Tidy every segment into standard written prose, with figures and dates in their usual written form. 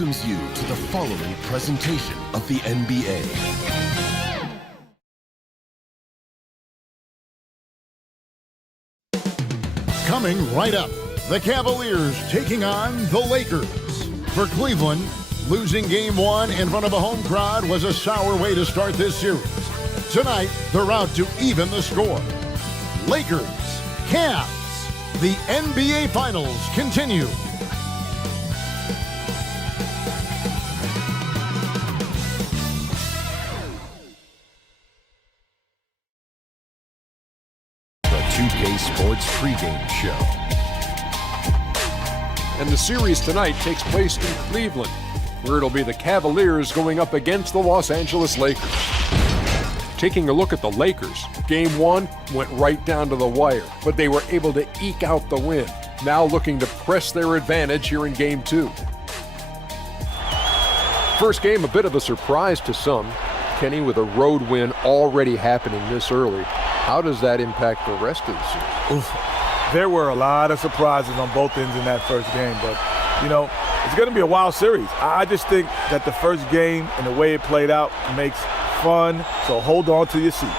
welcomes you to the following presentation of the NBA. Coming right up, the Cavaliers taking on the Lakers. For Cleveland, losing Game 1 in front of a home crowd was a sour way to start this series. Tonight, they're out to even the score. Lakers, Cavs, the NBA Finals continue. The 2K Sports pregame show. And the series tonight takes place in Cleveland, where it'll be the Cavaliers going up against the Los Angeles Lakers. Taking a look at the Lakers, Game 1 went right down to the wire, but they were able to eke out the win. Now looking to press their advantage here in Game 2. First game, a bit of a surprise to some. Kenny, with a road win already happening this early, how does that impact the rest of the series? Oof. There were a lot of surprises on both ends in that first game, but, you know, it's going to be a wild series. I just think that the first game and the way it played out makes fun, so hold on to your seats.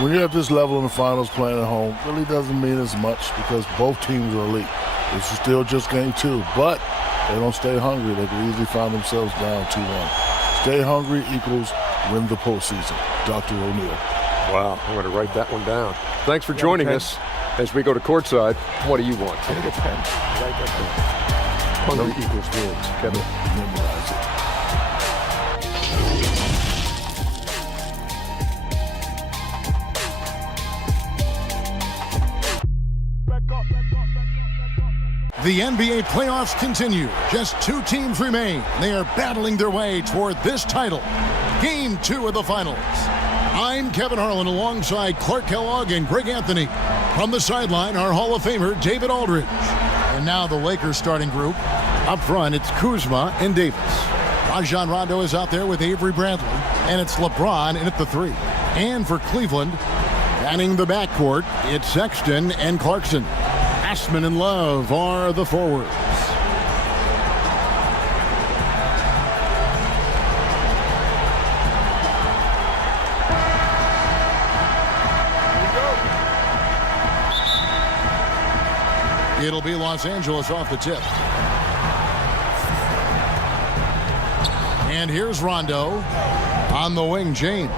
When you're at this level in the finals playing at home, really doesn't mean as much because both teams are elite. It's still just Game 2, but they don't stay hungry. They can easily find themselves down 2-1. Stay hungry equals win the postseason. Dr. O'Neal. Wow, I'm going to write that one down. Thanks for joining us. As we go to courtside, what do you want? Take a pen. Right there. Hungry equals wins. Kevin. Memorize it. The NBA playoffs continue. Just 2 teams remain. They are battling their way toward this title. Game 2 of the finals. I'm Kevin Harlan alongside Clark Kellogg and Greg Anthony. From the sideline, our Hall of Famer, David Aldridge. And now the Lakers starting group. Up front, it's Kuzma and Davis. Rajon Rondo is out there with Avery Bradley. And it's LeBron in at the 3. And for Cleveland, manning the backcourt, it's Sexton and Clarkson. Assman and Love are the forwards. It'll be Los Angeles off the tip. And here's Rondo. On the wing, James.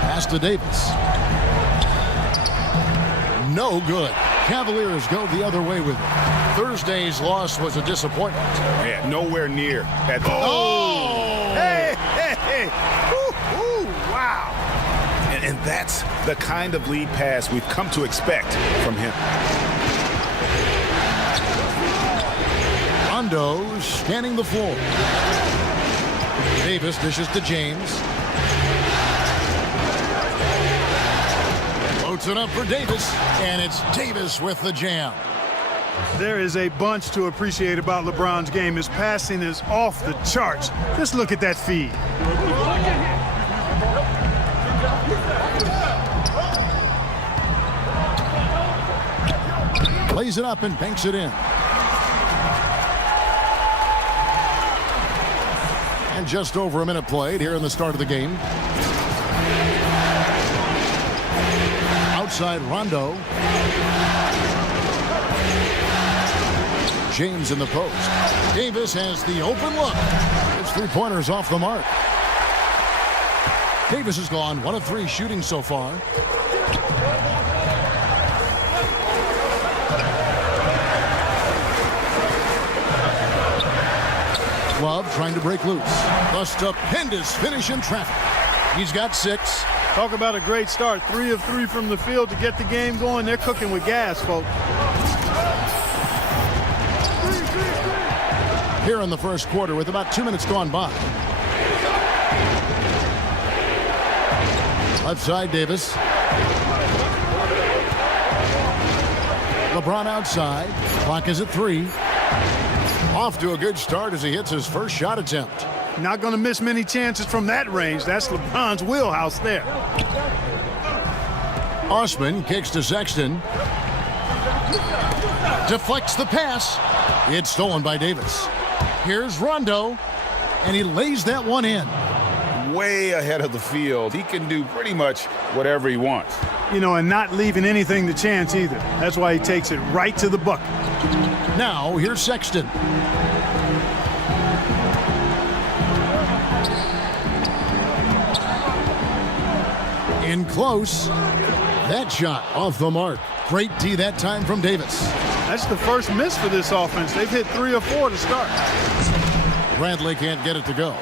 Pass to Davis. No good. Cavaliers go the other way with it. Thursday's loss was a disappointment. Yeah, nowhere near at all. Oh! Hey, hey, hey. Ooh, ooh, wow. And that's the kind of lead pass we've come to expect from him. Rondo scanning the floor. Davis dishes to James. Floats it up for Davis, and it's Davis with the jam. There is a bunch to appreciate about LeBron's game. His passing is off the charts. Just look at that feed. Lays it up and banks it in. And just over a minute played here in the start of the game. Outside Rondo. James in the post. Davis has the open look. His 3-pointers off the mark. Davis has gone 1 of 3 shooting so far. Love trying to break loose. A stupendous finish in traffic. He's got 6. Talk about a great start. 3 of 3 from the field to get the game going. They're cooking with gas, folks. Here in the first quarter with about 2 minutes gone by. Left side, Davis. LeBron outside. Clock is at 3. Off to a good start as he hits his first shot attempt. Not going to miss many chances from that range. That's LeBron's wheelhouse there. Osman kicks to Sexton. Deflects the pass. It's stolen by Davis. Here's Rondo, and he lays that one in. Way ahead of the field. He can do pretty much whatever he wants. You know, and not leaving anything to chance either. That's why he takes it right to the bucket. Now, here's Sexton. In close. That shot off the mark. Great D that time from Davis. That's the first miss for this offense. They've hit 3 or 4 to start. Bradley can't get it to go.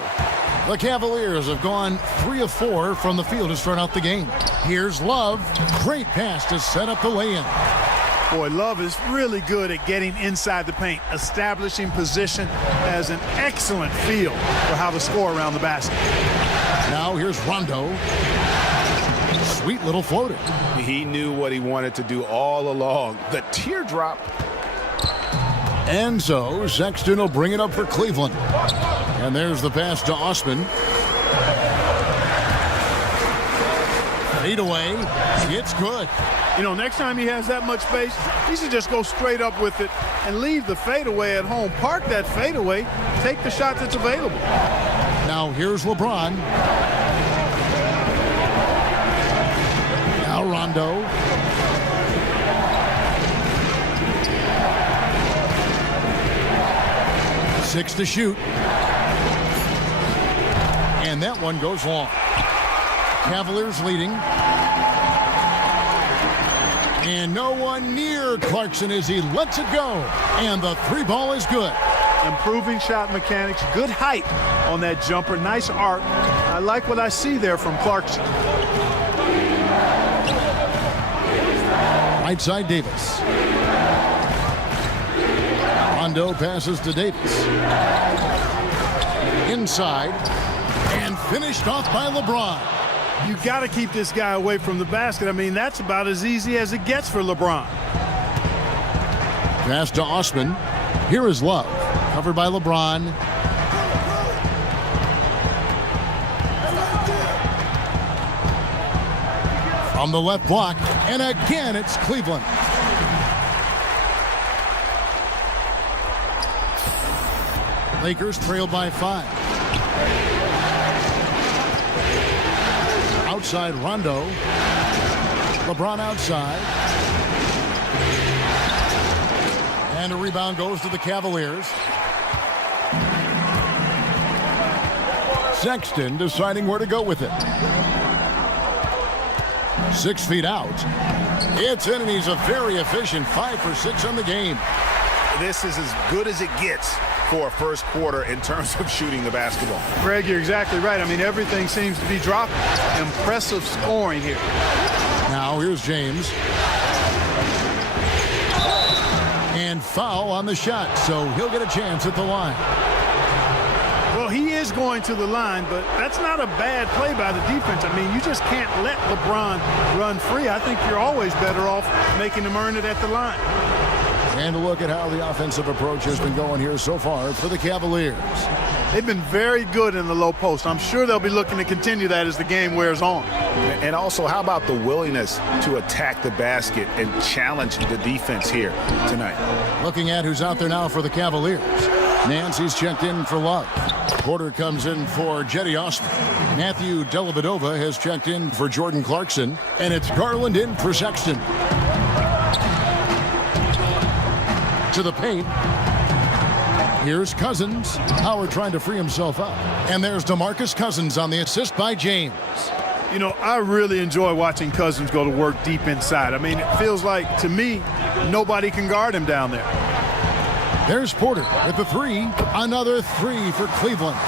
The Cavaliers have gone 3 of 4 from the field to start out the game. Here's Love. Great pass to set up the lay-in. Boy, Love is really good at getting inside the paint, establishing position, has an excellent feel for how to score around the basket. Now here's Rondo. Sweet little floater. He knew what he wanted to do all along. The teardrop. And so Sexton will bring it up for Cleveland. And there's the pass to Osman. Fade away. It's good. You know, next time he has that much space, he should just go straight up with it and leave the fadeaway at home. Park that fadeaway. Take the shot that's available. Now here's LeBron. Now Rondo. Six to shoot. And that one goes long. Cavaliers leading. And no one near Clarkson as he lets it go. And the 3 ball is good. Improving shot mechanics, good height on that jumper, nice arc. I like what I see there from Clarkson. Right side Davis. Rondo passes to Davis. Inside. And finished off by LeBron. You got to keep this guy away from the basket. I mean, that's about as easy as it gets for LeBron. Pass to Osman. Here is Love. Covered by LeBron. From the left block. And again, it's Cleveland. Lakers trail by 5. Outside Rondo. LeBron outside. And a rebound goes to the Cavaliers. Sexton deciding where to go with it. 6 feet out. It's in, and he's a very efficient 5 for 6 on the game. This is as good as it gets for a first quarter in terms of shooting the basketball. Greg, you're exactly right. I mean, everything seems to be dropping. Impressive scoring here. Now here's James. And foul on the shot, so he'll get a chance at the line. Well, he is going to the line, but that's not a bad play by the defense. I mean, you just can't let LeBron run free. I think you're always better off making him earn it at the line. And a look at how the offensive approach has been going here so far for the Cavaliers. They've been very good in the low post. I'm sure they'll be looking to continue that as the game wears on. And also, how about the willingness to attack the basket and challenge the defense here tonight? Looking at who's out there now for the Cavaliers. Nancy's checked in for Love. Porter comes in for Jetty Osman. Matthew Dellavedova has checked in for Jordan Clarkson. And it's Garland in for Sexton. To the paint. Here's Cousins. Howard trying to free himself up. And there's DeMarcus Cousins on the assist by James. You know, I really enjoy watching Cousins go to work deep inside. I mean, it feels like, to me, nobody can guard him down there. There's Porter with the 3. Another 3 for Cleveland.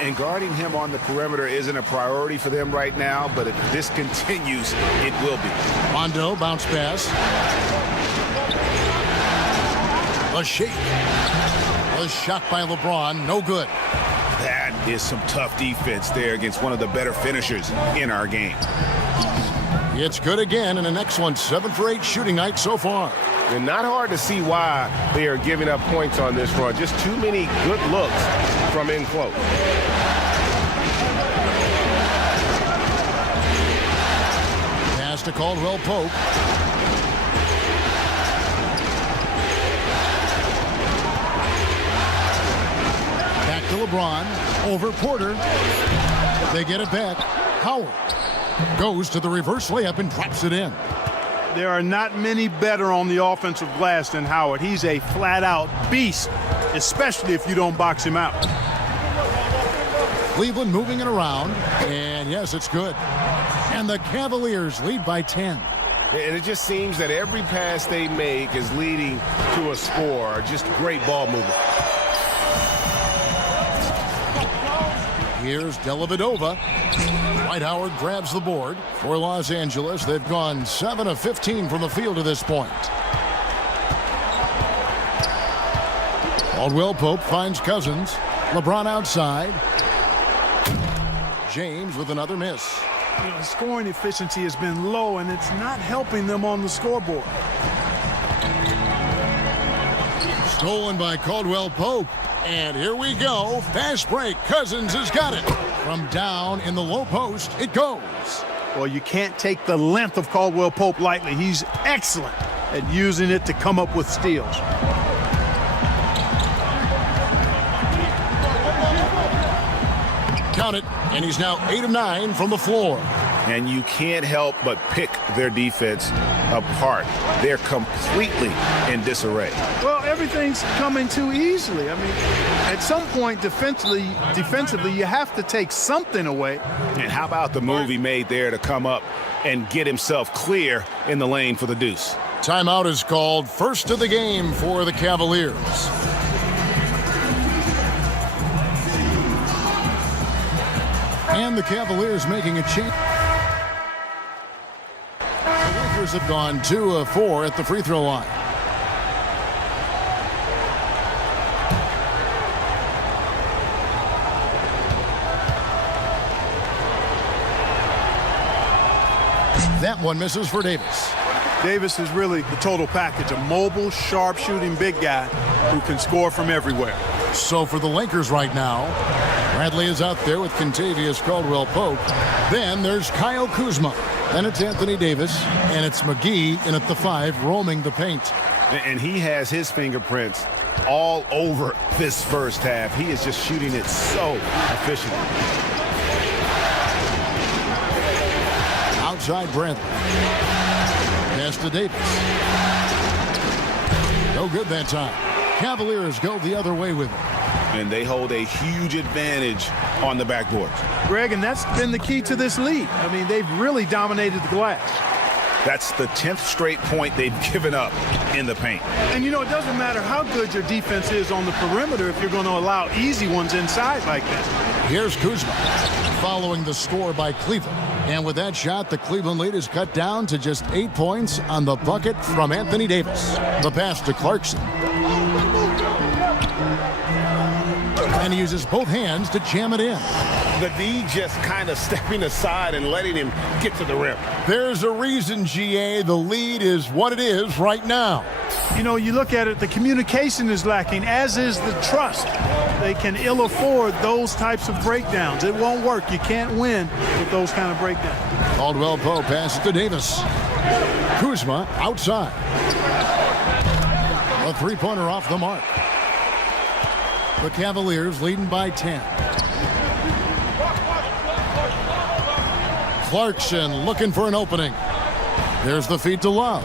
And guarding him on the perimeter isn't a priority for them right now, but if this continues, it will be. Rondo bounce pass. A shake. A shot by LeBron. No good. That is some tough defense there against one of the better finishers in our game. It's good again, and an excellent 7 for 8 shooting night so far. And not hard to see why they are giving up points on this run. Just too many good looks from in close. Pass to Caldwell Pope. to LeBron. Over Porter. They get it back. Howard goes to the reverse layup and drops it in. There are not many better on the offensive glass than Howard. He's a flat-out beast, especially if you don't box him out. Cleveland moving it around, and yes, it's good. And the Cavaliers lead by 10. And it just seems that every pass they make is leading to a score. Just great ball movement. Here's Dellavedova. Dwight Howard grabs the board for Los Angeles. They've gone 7 of 15 from the field to this point. Caldwell Pope finds Cousins. LeBron outside. James with another miss. You know, scoring efficiency has been low, and it's not helping them on the scoreboard. Stolen by Caldwell Pope. And here we go. Fast break. Cousins has got it. From down in the low post, it goes. Well, you can't take the length of Caldwell Pope lightly. He's excellent at using it to come up with steals. Count it. And he's now 8 of 9 from the floor. And you can't help but pick their defense apart. They're completely in disarray. Well, everything's coming too easily. I mean, at some point defensively, you have to take something away. And how about the move he made there to come up and get himself clear in the lane for the deuce? Timeout is called. First of the game for the Cavaliers. And the Cavaliers making a change. The Lakers have gone 2 of 4 at the free throw line. That one misses for Davis. Davis is really the total package, a mobile, sharp-shooting big guy who can score from everywhere. So for the Lakers right now, Bradley is out there with Kentavious Caldwell-Pope. Then there's Kyle Kuzma. Then it's Anthony Davis, and it's McGee in at the 5 roaming the paint. And he has his fingerprints all over this first half. He is just shooting it so efficiently. Outside Bradley. Pass to Davis. No good that time. Cavaliers go the other way with it. And they hold a huge advantage on the backboard. Greg, and that's been the key to this lead. I mean, they've really dominated the glass. That's the 10th straight point they've given up in the paint. And, you know, it doesn't matter how good your defense is on the perimeter if you're going to allow easy ones inside like this. Here's Kuzma following the score by Cleveland. And with that shot, the Cleveland lead is cut down to just 8 points on the bucket from Anthony Davis. The pass to Clarkson. And he uses both hands to jam it in. The D just kind of stepping aside and letting him get to the rim. There's a reason, GA, the lead is what it is right now. You know, you look at it, the communication is lacking, as is the trust. They can ill afford those types of breakdowns. It won't work. You can't win with those kind of breakdowns. Caldwell Pope passes to Davis. Kuzma outside. A three-pointer off the mark. The Cavaliers leading by 10. Clarkson looking for an opening. There's the feed to Love.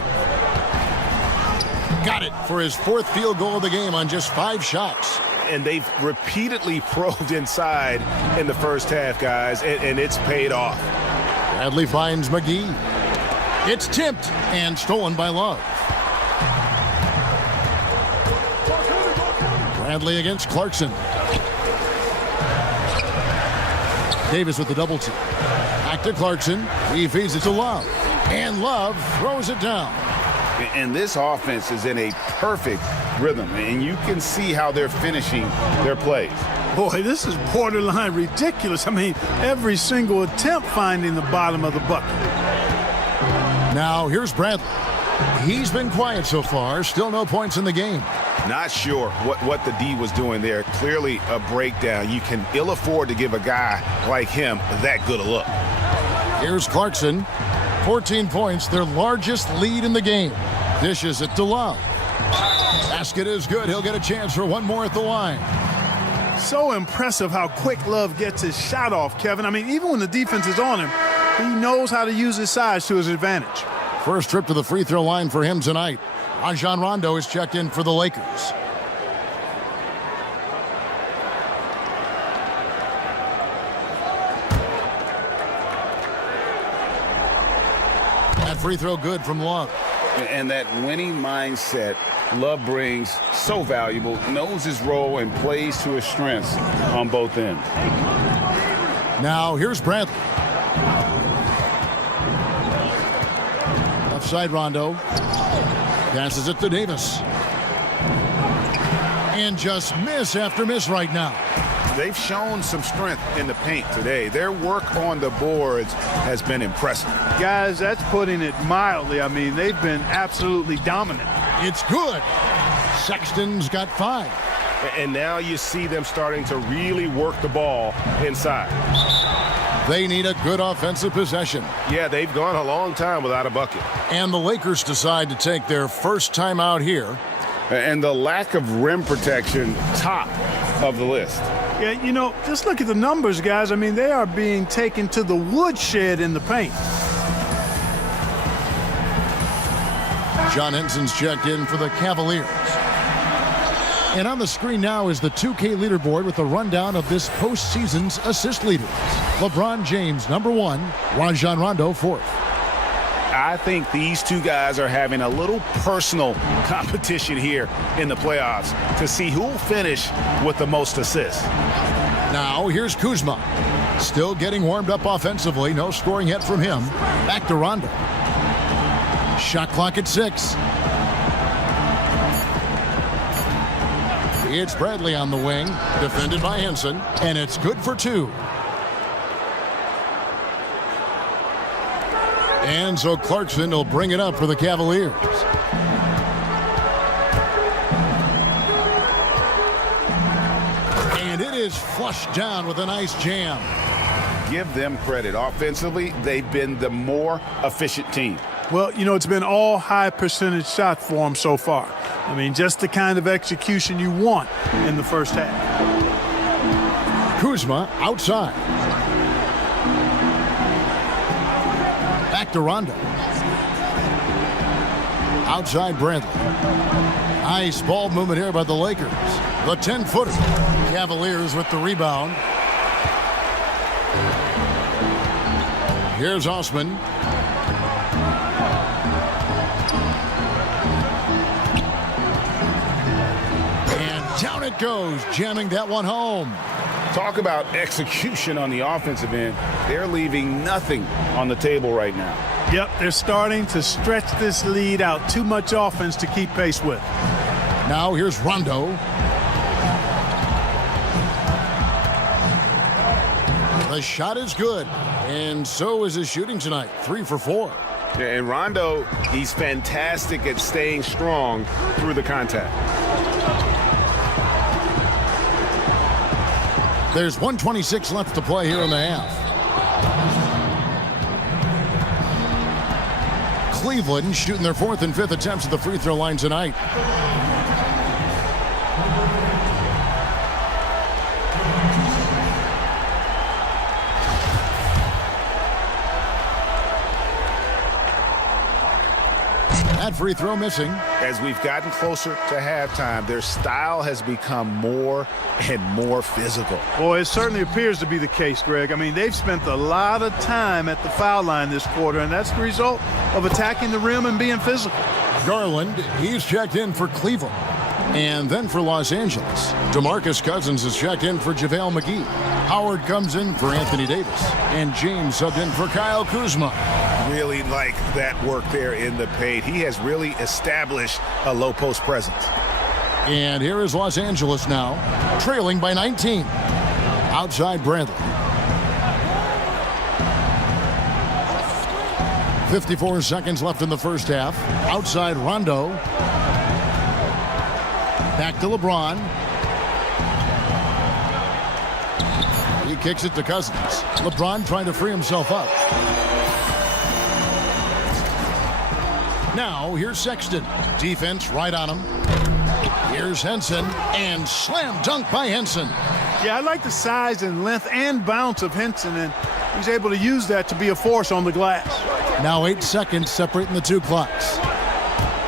Got it for his 4th field goal of the game on just 5 shots. And they've repeatedly probed inside in the first half, guys, and it's paid off. Bradley finds McGee. It's tipped and stolen by Love. Bradley against Clarkson. Davis with the double team. Back to Clarkson. He feeds it to Love. And Love throws it down. And this offense is in a perfect rhythm, and you can see how they're finishing their plays. Boy, this is borderline ridiculous. I mean, every single attempt finding the bottom of the bucket. Now, here's Bradley. He's been quiet so far. Still no points in the game. Not sure what the D was doing there. Clearly a breakdown. You can ill afford to give a guy like him that good a look. Here's Clarkson. 14 points, their largest lead in the game. Dishes it to Love. Basket is good. He'll get a chance for one more at the line. So impressive how quick Love gets his shot off, Kevin. I mean, even when the defense is on him, he knows how to use his size to his advantage. First trip to the free throw line for him tonight. Rajon Rondo is checked in for the Lakers. That free throw good from Love. And that winning mindset Love brings, so valuable, knows his role and plays to his strengths on both ends. Now here's Bradley. Left side Rondo. Passes it to Davis. And just miss after miss right now. They've shown some strength in the paint today. Their work on the boards has been impressive. Guys, that's putting it mildly. I mean, they've been absolutely dominant. It's good. Sexton's got 5. And now you see them starting to really work the ball inside. They need a good offensive possession. Yeah, they've gone a long time without a bucket. And the Lakers decide to take their first time out here. And the lack of rim protection, top of the list. Yeah, you know, just look at the numbers, guys. I mean, they are being taken to the woodshed in the paint. John Henson's checked in for the Cavaliers. And on the screen now is the 2K leaderboard with a rundown of this postseason's assist leaders. LeBron James, number 1. Rajon Rondo, 4th. I think these two guys are having a little personal competition here in the playoffs to see who will finish with the most assists. Now here's Kuzma. Still getting warmed up offensively. No scoring yet from him. Back to Rondo. Shot clock at 6. It's Bradley on the wing. Defended by Henson. And it's good for 2. And so Clarkson will bring it up for the Cavaliers. And it is flushed down with a nice jam. Give them credit. Offensively, they've been the more efficient team. Well, you know, it's been all high percentage shots for them so far. I mean, just the kind of execution you want in the first half. Kuzma outside. Back to Rondo. Outside Bradley. Nice ball movement here by the Lakers. The 10-footer. Cavaliers with the rebound. Here's Osman. And down it goes, jamming that one home. Talk about execution on the offensive end. They're leaving nothing on the table right now. Yep, they're starting to stretch this lead out. Too much offense to keep pace with. Now here's Rondo. The shot is good, and so is his shooting tonight. 3 for 4. Yeah, and Rondo, he's fantastic at staying strong through the contact. There's 1:26 left to play here in the half. Cleveland shooting their 4th and 5th attempts at the free throw line tonight. That free throw missing. As we've gotten closer to halftime, their style has become more and more physical. Boy, it certainly appears to be the case, Greg. I mean, they've spent a lot of time at the foul line this quarter, and that's the result of attacking the rim and being physical. Garland, he's checked in for Cleveland. And then for Los Angeles, DeMarcus Cousins is checked in for JaVale McGee. Howard comes in for Anthony Davis. And James subbed in for Kyle Kuzma. Really like that work there in the paint. He has really established a low post presence. And here is Los Angeles now, trailing by 19. Outside Bradley. 54 seconds left in the first half. Outside Rondo. Back to LeBron. He kicks it to Cousins. LeBron trying to free himself up. Now, here's Sexton. Defense right on him. Here's Henson, and slam dunk by Henson. Yeah, I like the size and length and bounce of Henson, and he's able to use that to be a force on the glass. Now 8 seconds separating the two clocks.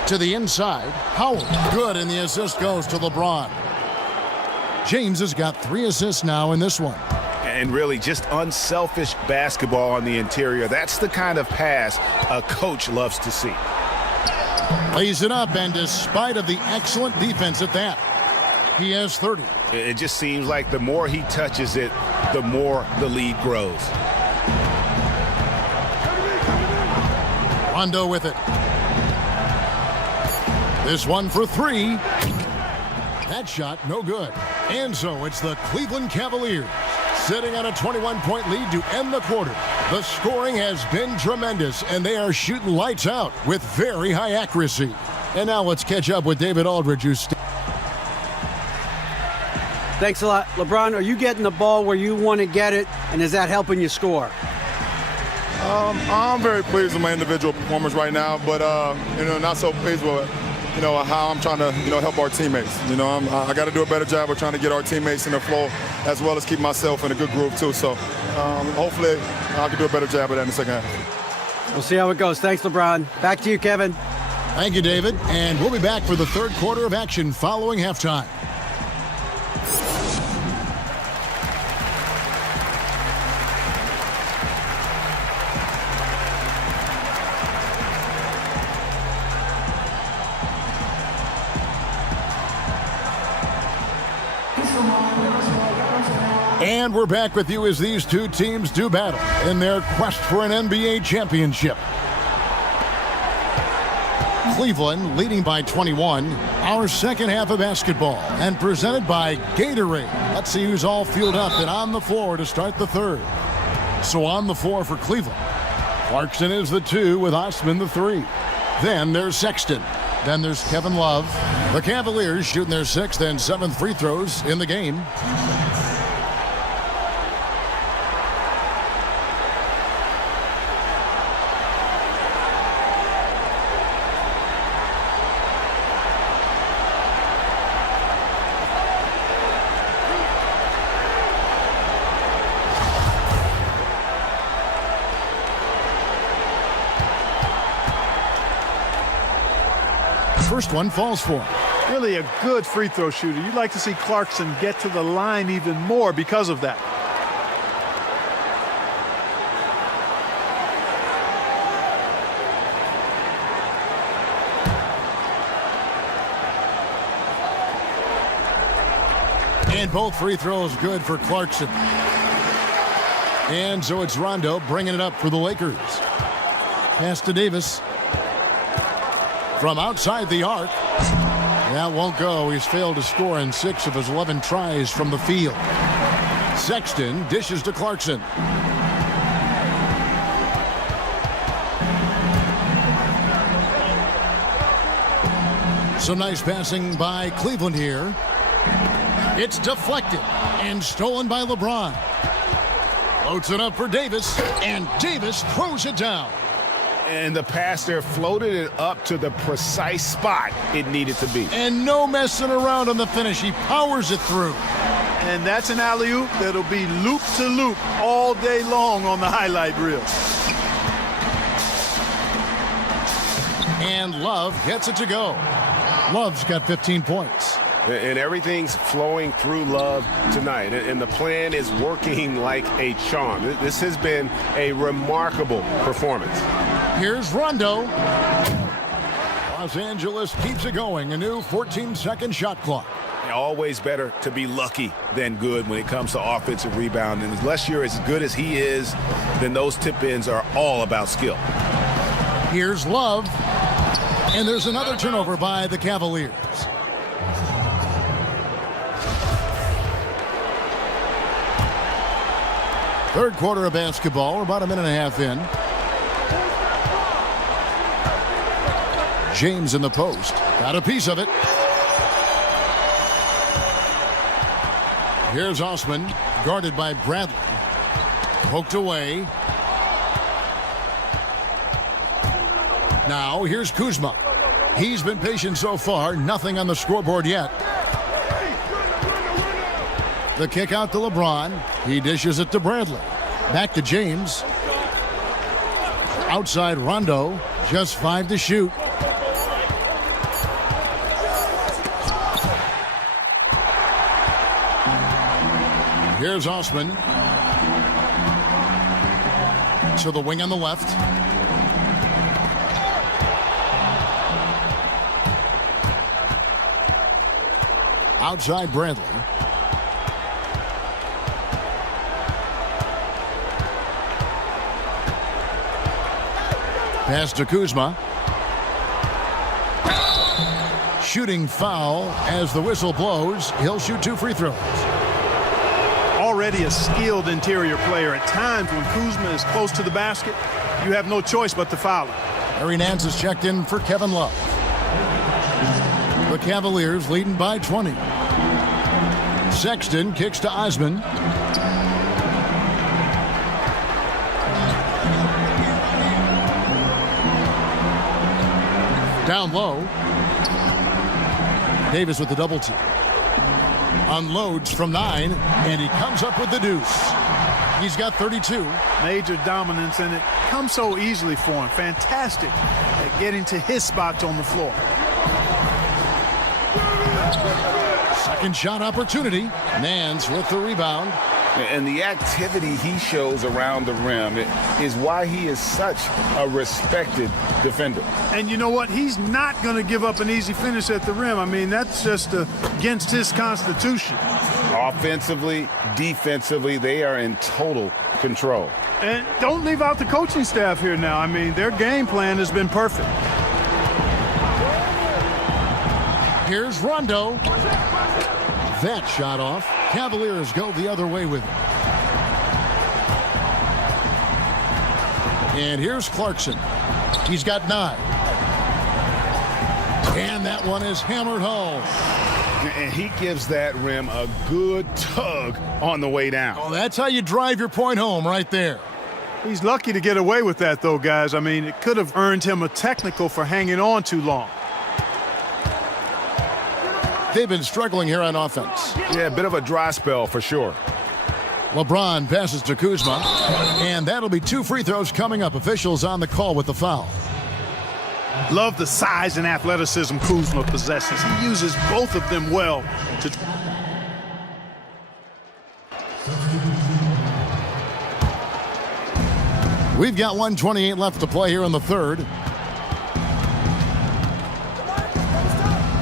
To the inside, Howard. Good, and the assist goes to LeBron. James has got 3 assists now in this one. And really just unselfish basketball on the interior. That's the kind of pass a coach loves to see. Lays it up, and despite of the excellent defense at that, he has 30. It just seems like the more he touches it, the more the lead grows. Rondo with it. This one for 3. That shot, no good. And so it's the Cleveland Cavaliers sitting on a 21-point lead to end the quarter. The scoring has been tremendous, and they are shooting lights out with very high accuracy. And now let's catch up with David Aldridge, who's... Thanks a lot. LeBron, are you getting the ball where you want to get it, and is that helping you score? I'm very pleased with my individual performance right now, but, not so pleased with, how I'm trying to, help our teammates. I got to do a better job of trying to get our teammates in the flow as well as keep myself in a good groove, too. So hopefully I can do a better job of that in the second half. We'll see how it goes. Thanks, LeBron. Back to you, Kevin. Thank you, David. And we'll be back for the third quarter of action following halftime. And we're back with you as these two teams do battle in their quest for an NBA championship. Cleveland leading by 21. Our second half of basketball and presented by Gatorade. Let's see who's all fueled up and on the floor to start the third. So on the floor for Cleveland, Clarkson is the 2 with Osman the 3. Then there's Sexton. Then there's Kevin Love. The Cavaliers shooting their 6th and 7th free throws in the game. First one falls for him. Really a good free throw shooter. You'd like to see Clarkson get to the line even more because of that. And both free throws good for Clarkson. And so it's Rondo bringing it up for the Lakers. Pass to Davis. From outside the arc. That won't go. He's failed to score in 6 of his 11 tries from the field. Sexton dishes to Clarkson. Some nice passing by Cleveland here. It's deflected and stolen by LeBron. Floats it up for Davis, and Davis throws it down. And the pass there floated it up to the precise spot it needed to be. And no messing around on the finish. He powers it through. And that's an alley-oop that'll be loop to loop all day long on the highlight reel. And Love gets it to go. Love's got 15 points. And everything's flowing through Love tonight. And the plan is working like a charm. This has been a remarkable performance. Here's Rondo. Los Angeles keeps it going. A new 14-second shot clock. Always better to be lucky than good when it comes to offensive rebound. And unless you're as good as he is, then those tip-ins are all about skill. Here's Love. And there's another turnover by the Cavaliers. Third quarter of basketball. We're about a minute and a half in. James in the post. Got a piece of it. Here's Osman, guarded by Bradley. Poked away. Now here's Kuzma. He's been patient so far. Nothing on the scoreboard yet. The kick out to LeBron. He dishes it to Bradley. Back to James. Outside Rondo. Just 5 to shoot. Here's Osman. To the wing on the left. Outside Bradley. Pass to Kuzma. Shooting foul as the whistle blows. He'll shoot 2 free throws. Already a skilled interior player. At times when Kuzma is close to the basket, you have no choice but to foul him. Harry Nance is checked in for Kevin Love. The Cavaliers leading by 20. Sexton kicks to Osman. Down low. Davis with the double team. Unloads from 9, and he comes up with the deuce. He's got 32. Major dominance, and it comes so easily for him. Fantastic at getting to his spots on the floor. Second shot opportunity. Nance with the rebound. And the activity he shows around the rim is why he is such a respected defender. And you know what? He's not going to give up an easy finish at the rim. I mean, that's just against his constitution. Offensively, defensively, they are in total control. And don't leave out the coaching staff here now. I mean, their game plan has been perfect. Here's Rondo. That shot off. Cavaliers go the other way with it. And here's Clarkson. He's got 9. And that one is hammered home. And he gives that rim a good tug on the way down. Oh, that's how you drive your point home right there. He's lucky to get away with that, though, guys. I mean, it could have earned him a technical for hanging on too long. They've been struggling here on offense. Yeah, a bit of a dry spell for sure. LeBron passes to Kuzma, and that'll be 2 free throws coming up. Officials on the call with the foul. Love the size and athleticism Kuzma possesses. He uses both of them well. We've got 1:28 left to play here in the third.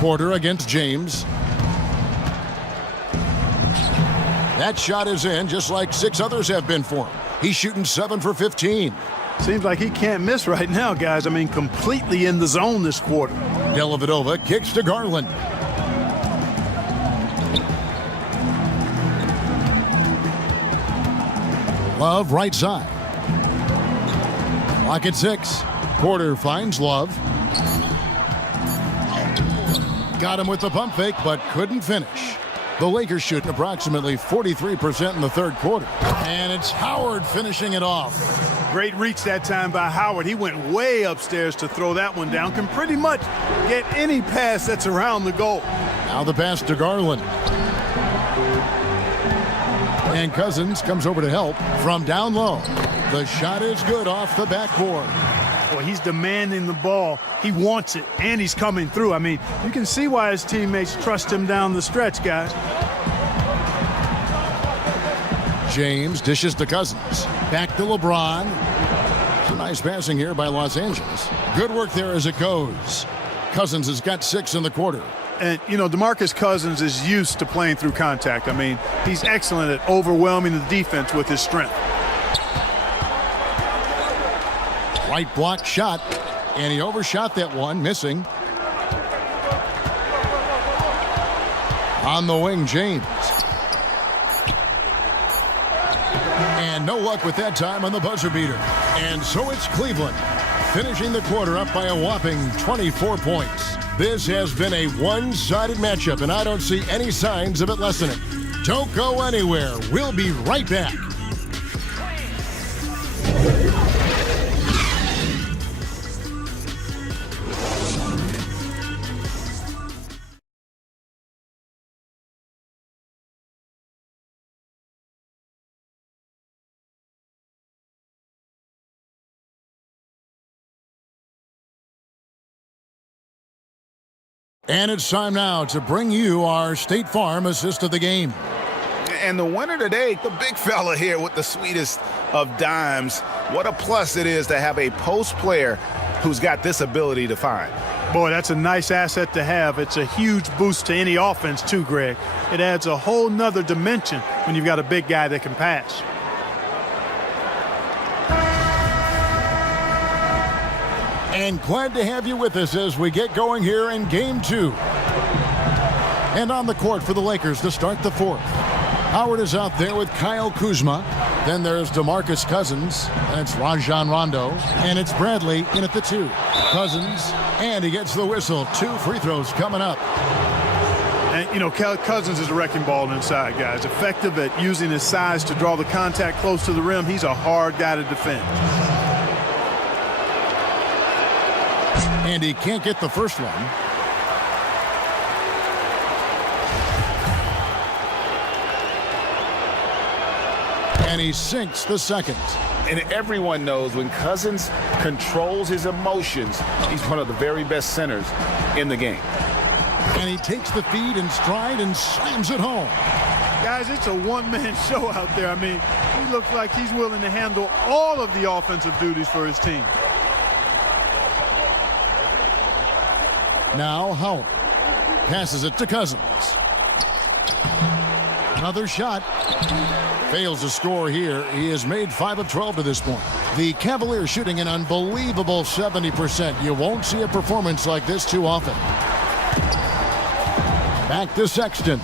Porter against James. That shot is in, just like 6 others have been for him. He's shooting 7 for 15. Seems like he can't miss right now, guys. I mean, completely in the zone this quarter. Dellavedova kicks to Garland. Love right side. Lock at 6. Porter finds Love. Got him with the pump fake, but couldn't finish. The Lakers shooting approximately 43% in the third quarter. And it's Howard finishing it off. Great reach that time by Howard. He went way upstairs to throw that one down. Can pretty much get any pass that's around the goal. Now the pass to Garland. And Cousins comes over to help from down low. The shot is good off the backboard. Boy, he's demanding the ball. He wants it, and he's coming through. I mean, you can see why his teammates trust him down the stretch, guys. James dishes to Cousins. Back to LeBron. Some nice passing here by Los Angeles. Good work there as it goes. Cousins has got 6 in the quarter. And, you know, DeMarcus Cousins is used to playing through contact. I mean, he's excellent at overwhelming the defense with his strength. Right block shot, and he overshot that one, missing. On the wing, James. And no luck with that time on the buzzer beater. And so it's Cleveland, finishing the quarter up by a whopping 24 points. This has been a one-sided matchup, and I don't see any signs of it lessening. Don't go anywhere. We'll be right back. And it's time now to bring you our State Farm assist of the game. And the winner today, the big fella here with the sweetest of dimes. What a plus it is to have a post player who's got this ability to find. Boy, that's a nice asset to have. It's a huge boost to any offense too, Greg. It adds a whole nother dimension when you've got a big guy that can pass. And glad to have you with us as we get going here in Game 2. And on the court for the Lakers to start the fourth. Howard is out there with Kyle Kuzma. Then there's DeMarcus Cousins, and it's Rajon Rondo, and it's Bradley in at the 2. Cousins, and he gets the whistle. 2 free throws coming up. And, you know, Cousins is a wrecking ball inside, guys. Effective at using his size to draw the contact close to the rim. He's a hard guy to defend. And he can't get the first one. And he sinks the second. And everyone knows when Cousins controls his emotions, he's one of the very best centers in the game. And he takes the feed in stride and slams it home. Guys, it's a one-man show out there. I mean, he looks like he's willing to handle all of the offensive duties for his team. Now Howard passes it to Cousins. Another shot. Fails to score here. He has made 5 of 12 to this point. The Cavaliers shooting an unbelievable 70%. You won't see a performance like this too often. Back to Sexton.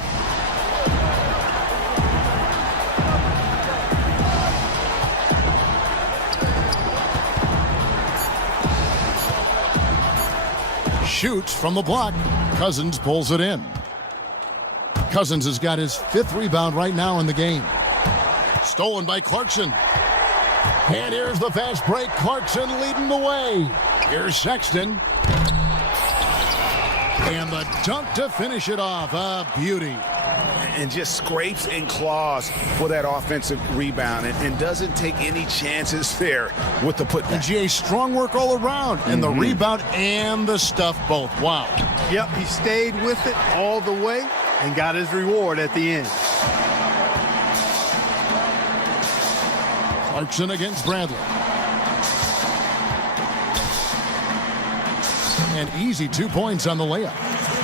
Shoots from the block. Cousins pulls it in. Cousins has got his 5th rebound right now in the game. Stolen by Clarkson. And here's the fast break. Clarkson leading the way. Here's Sexton. And the dunk to finish it off. A beauty. And just scrapes and claws for that offensive rebound and doesn't take any chances there with the putback. And GA, strong work all around. And the rebound and the stuff both. Wow. Yep, he stayed with it all the way and got his reward at the end. Clarkson against Bradley. And easy 2 points on the layup.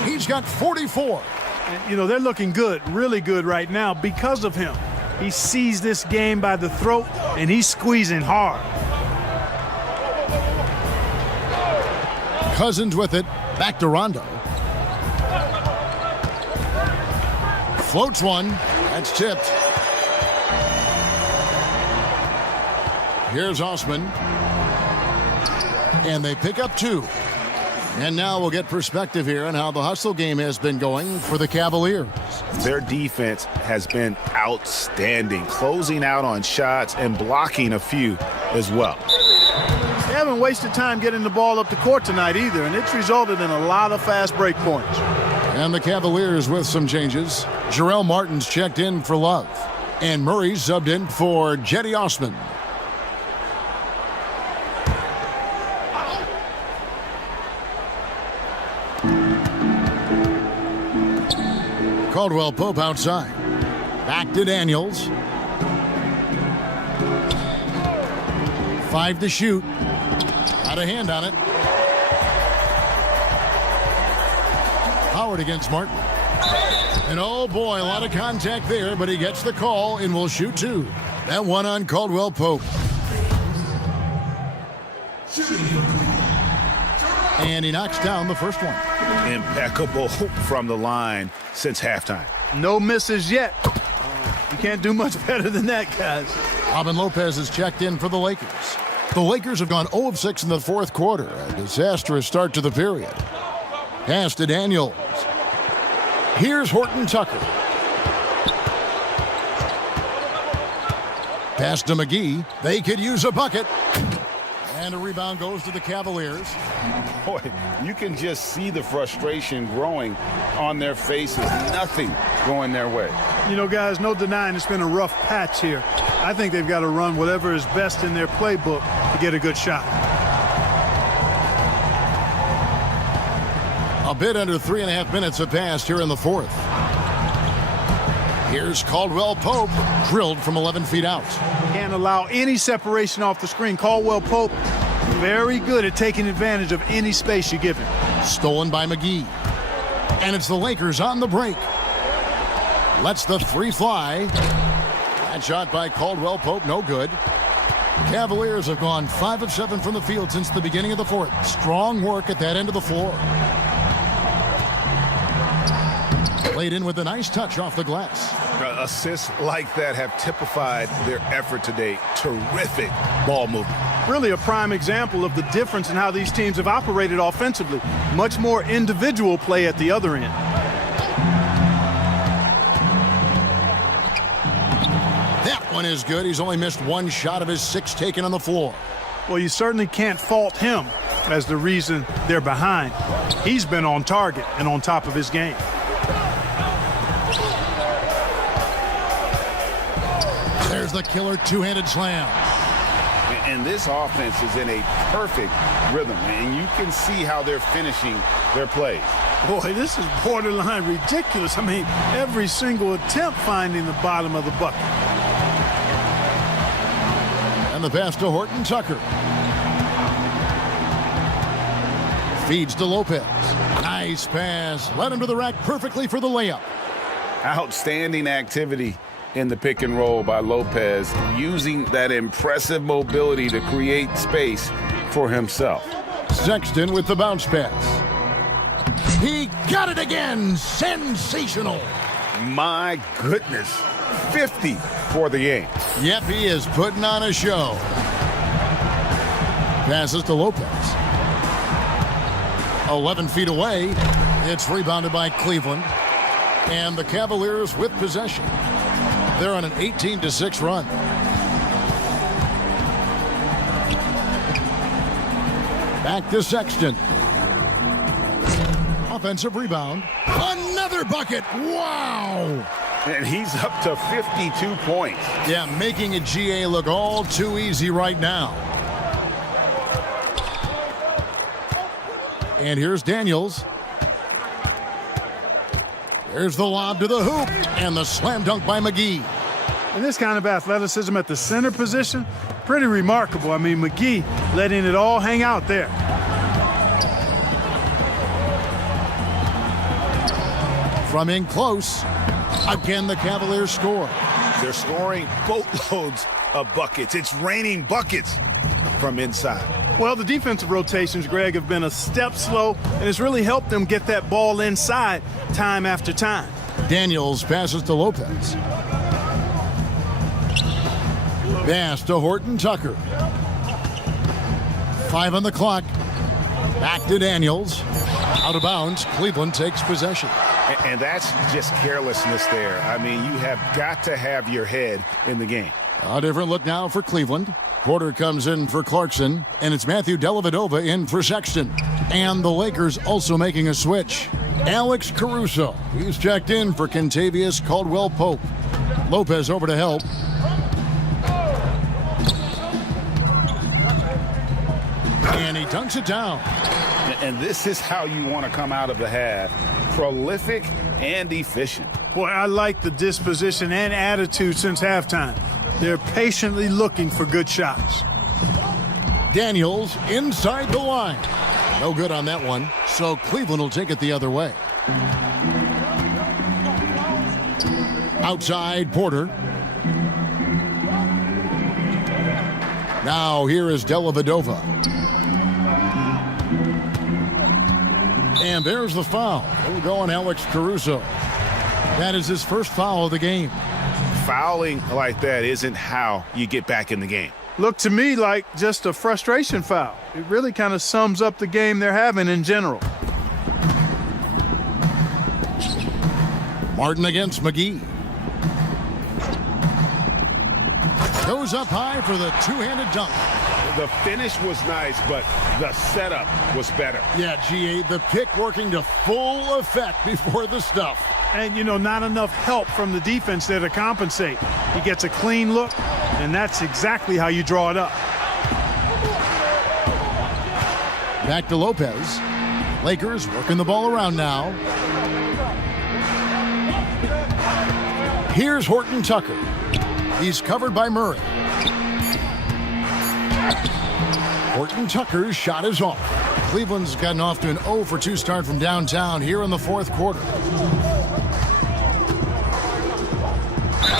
He's got 44. And, you know, they're looking good, really good right now because of him. He sees this game by the throat, and he's squeezing hard. Cousins with it. Back to Rondo. Floats one. That's tipped. Here's Osman. And they pick up 2. And now we'll get perspective here on how the hustle game has been going for the Cavaliers. Their defense has been outstanding, closing out on shots and blocking a few as well. They haven't wasted time getting the ball up the court tonight either, and it's resulted in a lot of fast break points. And the Cavaliers with some changes. Jarrell Martin's checked in for Love. And Murray's subbed in for Jetty Osman. Caldwell Pope outside. Back to Daniels. 5 to shoot. Got a hand on it. Howard against Martin. And oh boy, a lot of contact there, but he gets the call and will shoot 2. That one on Caldwell Pope. And he knocks down the first one. Impeccable from the line since halftime. No misses yet. You can't do much better than that, guys. Robin Lopez is checked in for the Lakers. The Lakers have gone 0 of 6 in the fourth quarter. A disastrous start to the period. Pass to Daniels. Here's Horton Tucker. Pass to McGee. They could use a bucket. And a rebound goes to the Cavaliers. Boy, you can just see the frustration growing on their faces. Nothing going their way. You know, guys, no denying it's been a rough patch here. I think they've got to run whatever is best in their playbook to get a good shot. A bit under 3.5 minutes have passed here in the fourth. Here's Caldwell Pope, drilled from 11 feet out. Can't allow any separation off the screen. Caldwell Pope, very good at taking advantage of any space you give him. Stolen by McGee. And it's the Lakers on the break. Lets the three fly. That shot by Caldwell Pope, no good. Cavaliers have gone 5 of 7 from the field since the beginning of the fourth. Strong work at that end of the floor. Played in with a nice touch off the glass. Assists like that have typified their effort today. Terrific ball movement. Really a prime example of the difference in how these teams have operated offensively. Much more individual play at the other end. That one is good. He's only missed one shot of his 6 taken on the floor. Well, you certainly can't fault him as the reason they're behind. He's been on target and on top of his game. There's the killer two-handed slam. And this offense is in a perfect rhythm, and you can see how they're finishing their plays. Boy, this is borderline ridiculous. I mean, every single attempt finding the bottom of the bucket. And the pass to Horton Tucker. Feeds to Lopez. Nice pass. Led him to the rack perfectly for the layup. Outstanding activity in the pick and roll by Lopez, using that impressive mobility to create space for himself. Sexton with the bounce pass. He got it again. Sensational. My goodness. 50 for the game. Yep, he is putting on a show. Passes to Lopez. 11 feet away. It's rebounded by Cleveland. And the Cavaliers with possession. They're on an 18-6 run. Back to Sexton. Offensive rebound. Another bucket. Wow. And he's up to 52 points. Yeah, making a GA look all too easy right now. And here's Daniels. There's the lob to the hoop, and the slam dunk by McGee. And this kind of athleticism at the center position, pretty remarkable. I mean, McGee letting it all hang out there. From in close, again the Cavaliers score. They're scoring boatloads of buckets. It's raining buckets from inside. Well, the defensive rotations, Greg, have been a step slow, and it's really helped them get that ball inside time after time. Daniels passes to Lopez. Pass to Horton Tucker. 5 on the clock. Back to Daniels. Out of bounds. Cleveland takes possession. And that's just carelessness there. I mean, you have got to have your head in the game. A different look now for Cleveland. Porter comes in for Clarkson, and it's Matthew Dellavedova in for Sexton. And the Lakers also making a switch. Alex Caruso, he's checked in for Kentavious Caldwell-Pope. Lopez over to help. And he dunks it down. And this is how you want to come out of the half. Prolific and efficient. Boy, I like the disposition and attitude since halftime. They're patiently looking for good shots. Daniels inside the line. No good on that one, so Cleveland will take it the other way. Outside, Porter. Now here is Dellavedova. And there's the foul. It'll go on Alex Caruso. That is his first foul of the game. Fouling like that isn't how you get back in the game. Looked to me like just a frustration foul. It really kind of sums up the game they're having in general. Martin against McGee. Goes up high for the two-handed dunk. The finish was nice, but the setup was better. Yeah, GA, the pick working to full effect before the stuff. And, you know, not enough help from the defense there to compensate. He gets a clean look, and that's exactly how you draw it up. Back to Lopez. Lakers working the ball around now. Here's Horton Tucker. He's covered by Murray. Horton Tucker's shot is off. Cleveland's gotten off to an 0 for 2 start from downtown here in the fourth quarter.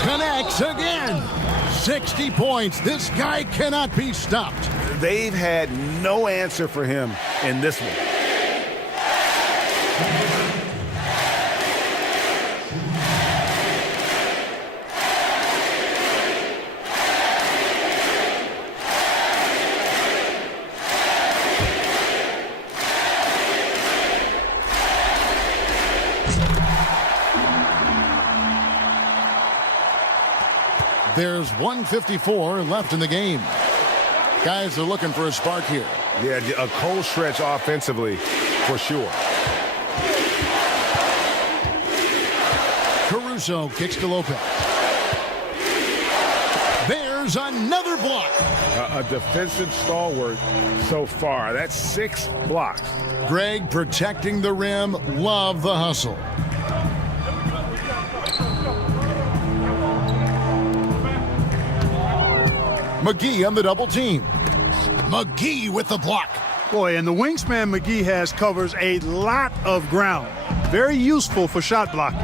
Connects again. 60 points. This guy cannot be stopped. They've had no answer for him in this one. There's 1:54 left in the game. Guys are looking for a spark here. Yeah, a cold stretch offensively, for sure. Caruso kicks to Lopez. There's another block. A defensive stalwart so far. That's 6 blocks. Greg protecting the rim. Love the hustle. McGee on the double team. McGee with the block. Boy, and the wingspan McGee has covers a lot of ground. Very useful for shot blocking.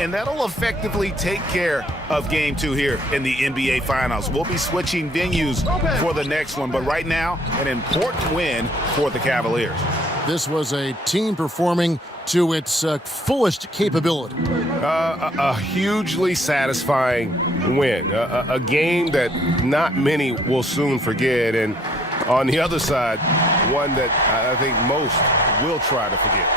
And that'll effectively take care of Game 2 here in the NBA Finals. We'll be switching venues for the next one, but right now, an important win for the Cavaliers. This was a team performing to its fullest capability. A hugely satisfying win. A game that not many will soon forget. And on the other side, one that I think most will try to forget.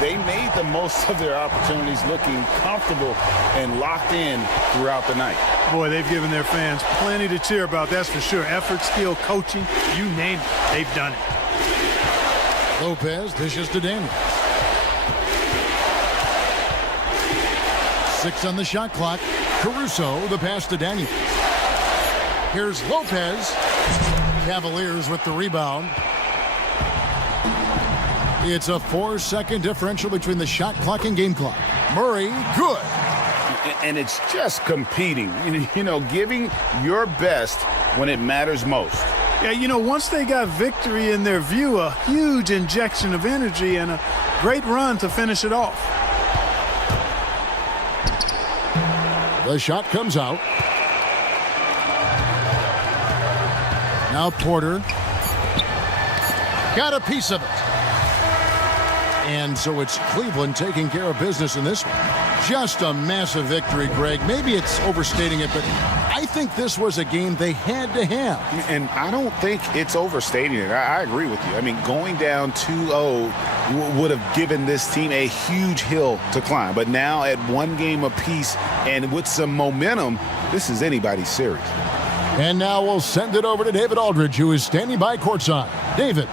They made the most of their opportunities, looking comfortable and locked in throughout the night. Boy, they've given their fans plenty to cheer about, that's for sure. Effort, skill, coaching, you name it, they've done it. Lopez dishes to Daniels. 6 on the shot clock. Caruso, the pass to Daniels. Here's Lopez. Cavaliers with the rebound. It's a 4-second differential between the shot clock and game clock. Murray, good. And it's just competing, giving your best when it matters most. Yeah, once they got victory in their view, a huge injection of energy and a great run to finish it off. The shot comes out. Now Porter. Got a piece of it. And so it's Cleveland taking care of business in this one. Just a massive victory, Greg. Maybe it's overstating it, but I think this was a game they had to have. And I don't think it's overstating it. I agree with you. I mean, going down 2-0 would have given this team a huge hill to climb. But now at 1 game apiece and with some momentum, this is anybody's series. And now we'll send it over to David Aldridge, who is standing by courtside. David.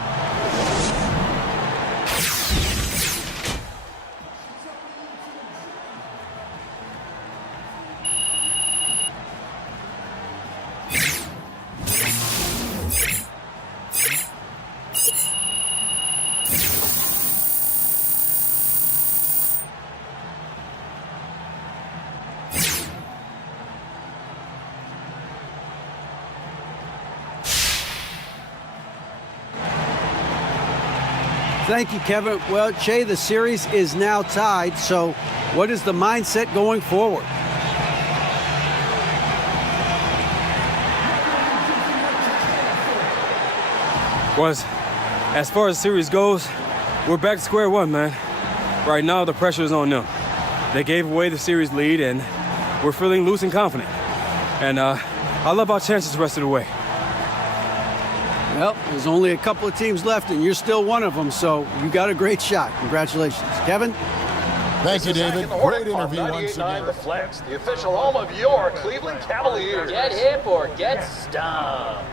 Thank you, Kevin. Well, Che, the series is now tied, so what is the mindset going forward? Well, as far as the series goes, we're back to square one, man. Right now, the pressure is on them. They gave away the series lead, and we're feeling loose and confident. And I love our chances the rest of the way. Well, there's only a couple of teams left, and you're still one of them, so you got a great shot. Congratulations. Kevin? Thank you, David. Great interview once again. The Flex, the official home of your Cleveland Cavaliers. Get hip or get stung.